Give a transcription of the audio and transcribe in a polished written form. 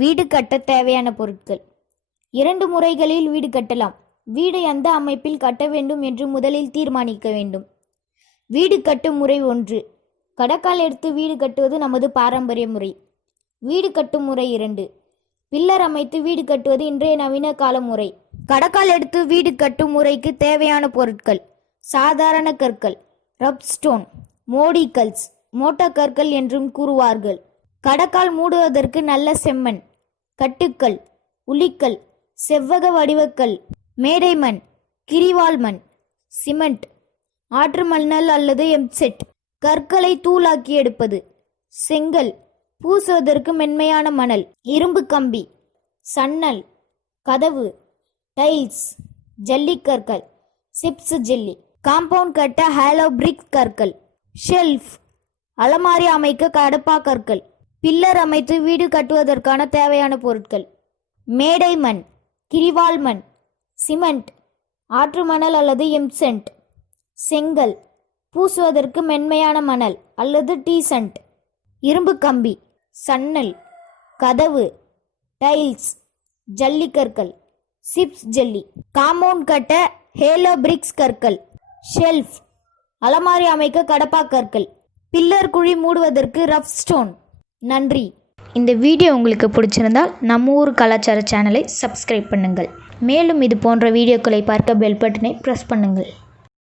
வீடு கட்ட தேவையான பொருட்கள். 2 முறைகளில் வீடு கட்டலாம். வீடு எந்த அமைப்பில் கட்ட வேண்டும் என்று முதலில் தீர்மானிக்க வேண்டும். வீடு கட்டும் முறை 1. கடக்கால் எடுத்து வீடு கட்டுவது நமது பாரம்பரிய முறை. வீடு கட்டும் முறை 2. பில்லர் அமைத்து வீடு கட்டுவது இன்றைய நவீன கால முறை. கடக்கால் எடுத்து வீடு கட்டும் முறைக்கு தேவையான பொருட்கள்: சாதாரண கற்கள், ரப் ஸ்டோன், மோடிகல்ஸ், மோட்டக்கற்கள் என்றும் கூறுவார்கள். கடக்கால் மூடுவதற்கு நல்ல செம்மண், கட்டுக்கல், உளிக்கல், செவ்வக வடிவக்கல், மேடை மண், கிரிவால் மண், சிமெண்ட், ஆற்று மணல் அல்லது எம்செட், கற்களை தூளாக்கி எடுப்பது, செங்கல், பூசுவதற்கு மென்மையான மணல், இரும்பு கம்பி, சன்னல், கதவு, டைல்ஸ், ஜல்லிக்கற்கள், சிப்ஸ் ஜெல்லி, காம்பவுண்ட் கட்ட ஹாலோ பிரிக் கற்கள், ஷெல்ஃப், அலமாரி அமைக்க கடப்பா கற்கள். பில்லர் அமைத்து வீடு கட்டுவதற்கான தேவையான பொருட்கள்: மேடை மண், கிரிவால் மண், சிமெண்ட், ஆற்று மணல் அல்லது எம்சென்ட், செங்கல், பூசுவதற்கு மென்மையான மணல் அல்லது டீசன்ட், இரும்பு கம்பி, சன்னல், கதவு, டைல்ஸ், ஜல்லிக்கற்கள், சிப்ஸ் ஜெல்லி, காம்பவுண்ட் கட்ட ஹேலோ பிரிக்ஸ் கற்கள், ஷெல்ஃப், அலமாரி அமைக்க கடப்பா கற்கள், பில்லர் குழி மூடுவதற்கு ரஃப் ஸ்டோன். நன்றி. இந்த வீடியோ உங்களுக்கு பிடிச்சிருந்தால் நம்ம ஊர் கலாச்சார சேனலை சப்ஸ்கிரைப் பண்ணுங்கள். மேலும் இது போன்ற வீடியோக்களை பார்க்க பெல் பட்டனை ப்ரெஸ் பண்ணுங்கள்.